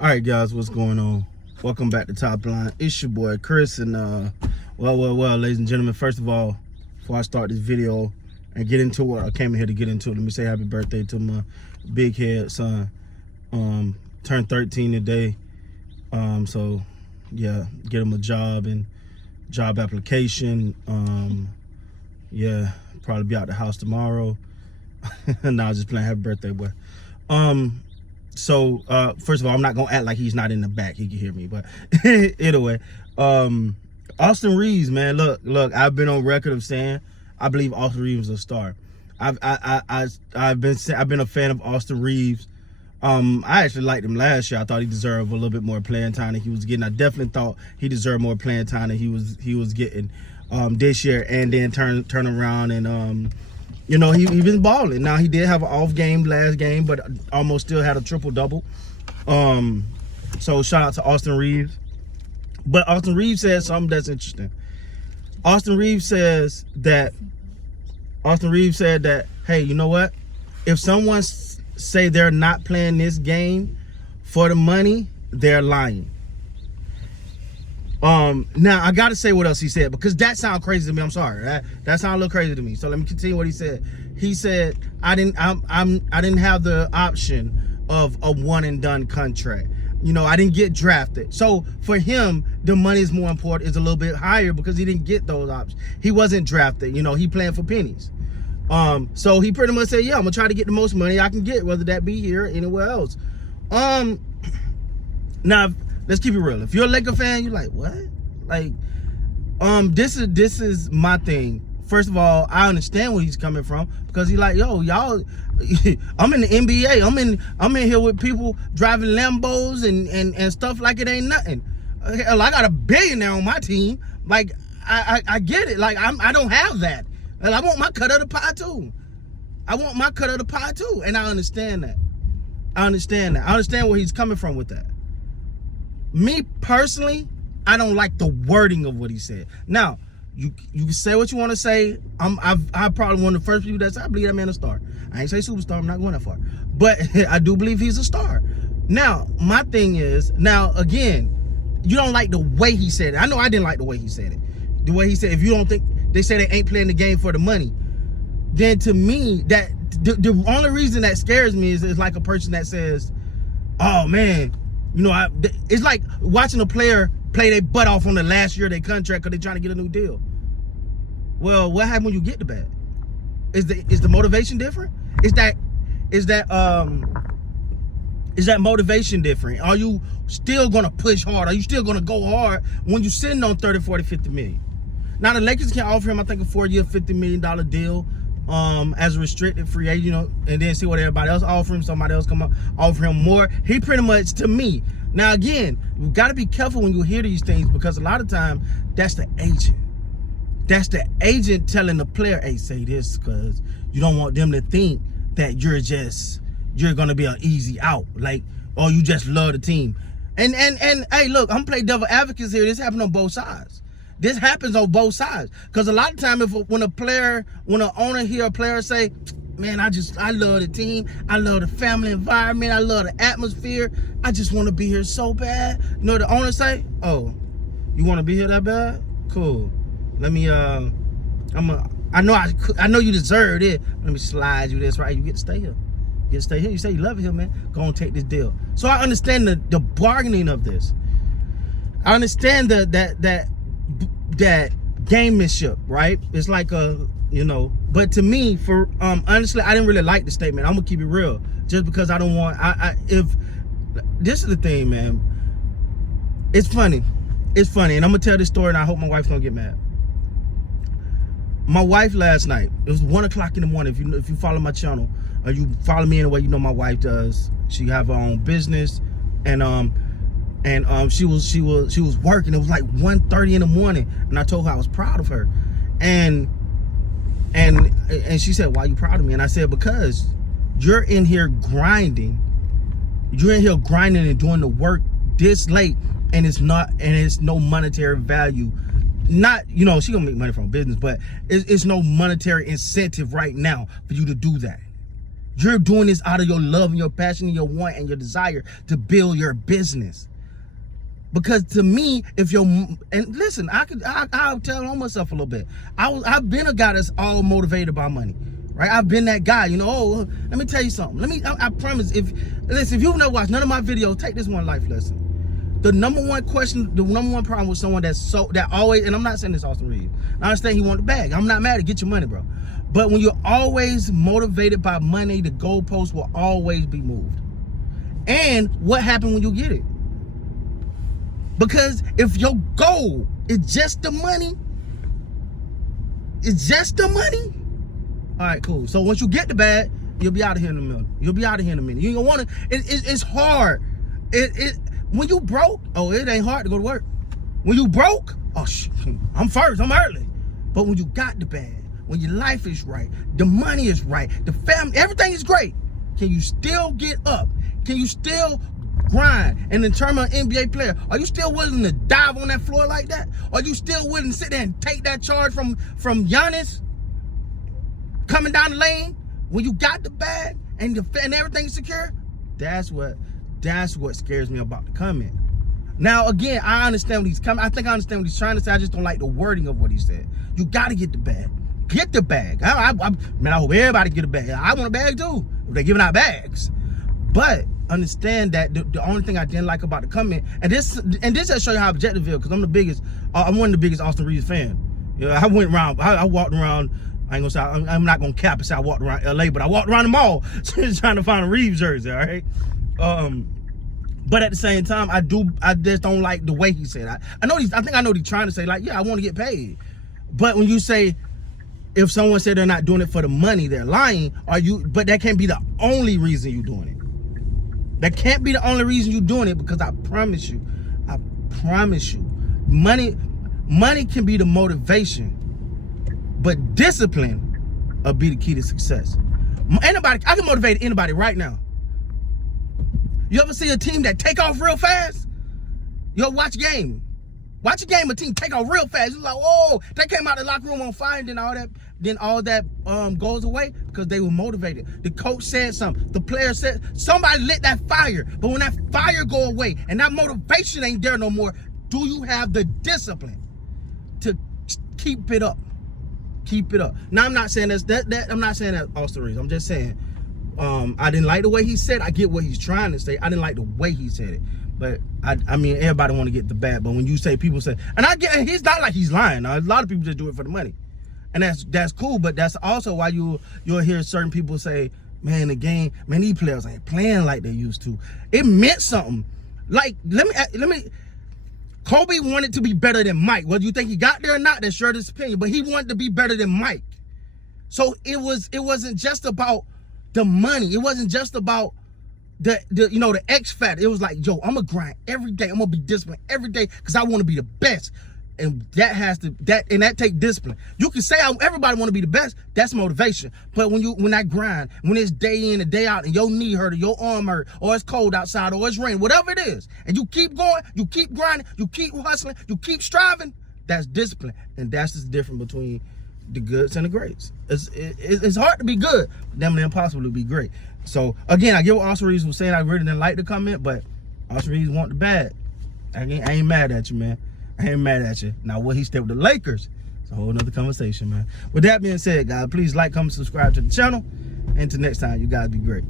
All right, guys, what's going on? Welcome back to Top Line. It's your boy Chris, and well, ladies and gentlemen. First of all, before I start this video and get into what I came in here to get into, let me say happy birthday to my big head son. Turned 13 today. So yeah, get him a job and job application. Yeah, probably be out the house tomorrow. Nah, just playing. Happy birthday, boy. So first of all, I'm not gonna act like he's not in the back. He can hear me, but anyway, Austin Reaves, man. Look, I've been on record of saying I believe Austin Reaves is a star. I've been a fan of Austin Reaves. I actually liked him last year. I thought he deserved a little bit more playing time than he was getting. I definitely thought he deserved more playing time than he was getting this year, and then turn around and you know, he been balling. Now, he did have an off game last game, but almost still had a triple-double. So shout out to Austin Reaves. But Austin Reaves said something that's interesting. Austin Reaves said that, hey, you know what? If someone say they're not playing this game for the money, they're lying. Now I gotta say what else he said, because that sounds crazy to me. I'm sorry, that sounds a little crazy to me. So let me continue what he said. He said, I didn't have the option of a one and done contract. You know, I didn't get drafted. So for him, the money is more important, is a little bit higher, because he didn't get those options. He wasn't drafted. You know, he playing for pennies. So he pretty much said, yeah, I'm gonna try to get the most money I can get, whether that be here or anywhere else. Now, let's keep it real. If you're a Laker fan, you're like, what? Like, this is my thing. First of all, I understand where he's coming from, because he's like, yo, y'all, I'm in the NBA. I'm in here with people driving Lambos and stuff like it ain't nothing. Hell, I got a billionaire on my team. Like, I get it. Like, I don't have that. And I want my cut of the pie too. And I understand that. I understand where he's coming from with that. Me personally, I don't like the wording of what he said. Now, you can say what you want to say. I'm probably one of the first people that said I believe that man a star. I ain't say superstar. I'm not going that far, but I do believe he's a star. Now, my thing is, now again, you don't like the way he said it. I know I didn't like the way he said it. The way he said, if you don't think they say they ain't playing the game for the money, then to me that the only reason that scares me is like a person that says, oh man, you know, it's like watching a player play their butt off on the last year of their contract because they're trying to get a new deal. Well, what happens when you get the bag? Is the motivation different? Is that motivation different? Are you still gonna push hard? Are you still gonna go hard when you're sitting on 30, 40, 50 million? Now the Lakers can offer him, I think, a 4-year, $50 million deal as a restricted free agent, you know, and then see what everybody else offer him. Somebody else come up, offer him more. He pretty much, to me, now again, you got to be careful when you hear these things, because a lot of time that's the agent. That's the agent telling the player, hey, say this, because you don't want them to think that you're gonna be an easy out, like, or you just love the team. And hey, look, I'm playing devil advocates here. This happens on both sides. This happens on both sides, because a lot of time, when an owner hear a player say, man, I love the team, I love the family environment, I love the atmosphere, I just want to be here so bad. You know, the owner say, oh, you want to be here that bad? Cool. Let me I know you deserve it. Let me slide you this, right? You get to stay here. You say you love it here, man. Go and take this deal. So I understand the bargaining of this. I understand that gamemanship, right? It's like you know, but to me, for honestly, I didn't really like the statement. I'm gonna keep it real, just because I don't want. If this is the thing, man, it's funny, and I'm gonna tell this story, and I hope my wife's gonna get mad. My wife last night, it was 1 o'clock in the morning. If you follow my channel, or you follow me in a way, you know my wife does. She have her own business, and she was working. It was like 1:30 in the morning, and I told her I was proud of her, and she said, why are you proud of me? And I said, because you're in here grinding and doing the work this late, and it's no monetary value. Not, you know, she gonna make money from business, but it's no monetary incentive right now for you to do that. You're doing this out of your love and your passion and your want and your desire to build your business. Because to me, if you're, and listen, I'll tell on myself a little bit. I've been a guy that's all motivated by money, right? I've been that guy, you know. Oh, let me tell you something. I promise, if you've never watched none of my videos, take this one life lesson. The number one question, the number one problem with someone that always, and I'm not saying this Austin Reaves. I understand he want the bag. I'm not mad at get your money, bro. But when you're always motivated by money, the goalpost will always be moved. And what happened when you get it? Because if your goal is just the money, all right, cool. So once you get the bag, you'll be out of here in a minute. You ain't gonna want to. It's hard. When you broke, it ain't hard to go to work. When you broke, I'm first. I'm early. But when you got the bag, when your life is right, the money is right, the family, everything is great. Can you still get up? Can you still grind? And in terms of NBA player, are you still willing to dive on that floor like that? Are you still willing to sit there and take that charge from Giannis coming down the lane when you got the bag and everything's secure? That's what scares me about the comment. Now again, I understand what he's coming. I think I understand what he's trying to say. I just don't like the wording of what he said. You got to get the bag. Get the bag. I hope everybody get a bag. I want a bag too. If they're giving out bags, but understand that the only thing I didn't like about the comment, and this just show you how objective it is, because I'm one of the biggest Austin Reaves fan. You know, I walked around. I ain't gonna say I'm not gonna cap and say I walked around LA, but I walked around the mall trying to find a Reaves jersey. All right. But at the same time, I just don't like the way he said it. I think I know what he's trying to say. Like, yeah, I want to get paid. But when you say, if someone said they're not doing it for the money, they're lying. But that can't be the only reason you're doing it. That can't be the only reason you're doing it, because I promise you, money can be the motivation, but discipline will be the key to success. I can motivate anybody right now. You ever see a team that take off real fast? Yo, watch a game, a team take off real fast. It's like, whoa, they came out of the locker room on fire, and then all that goes away because they were motivated. The coach said something. The player said, somebody lit that fire. But when that fire go away and that motivation ain't there no more, do you have the discipline to keep it up? Keep it up. Now, I'm not saying I'm not saying that Austin Reaves. I'm just saying I didn't like the way he said it. I get what he's trying to say. I didn't like the way he said it. But I mean, everybody want to get the bag. But when you say, people say, and I get, he's not like he's lying. A lot of people just do it for the money, and that's cool. But that's also why you'll hear certain people say, man, the game, man, these players ain't playing like they used to. It meant something. Like, let me. Kobe wanted to be better than Mike. Whether you think he got there or not, that's your opinion. But he wanted to be better than Mike. So it wasn't just about the money. It wasn't just about the X factor. It was like, yo, I'm gonna grind every day. I'm gonna be disciplined every day because I want to be the best. And that take discipline. You can say everybody want to be the best. That's motivation. But when I grind, when it's day in and day out, and your knee hurt, or your arm hurt, or it's cold outside, or it's raining, whatever it is, and you keep going, you keep grinding, you keep hustling, you keep striving, that's discipline. And that's the difference between the goods and the greats. It's hard to be good, but damn near impossible to be great. So again, I get what Austin Reaves was saying. I really didn't like the comment, but Austin Reaves want the bag. I ain't mad at you, man. I ain't mad at you. Now, what he said with the Lakers, it's a whole nother conversation, man. With that being said, guys, please like, comment, subscribe to the channel. And until next time, you guys be great.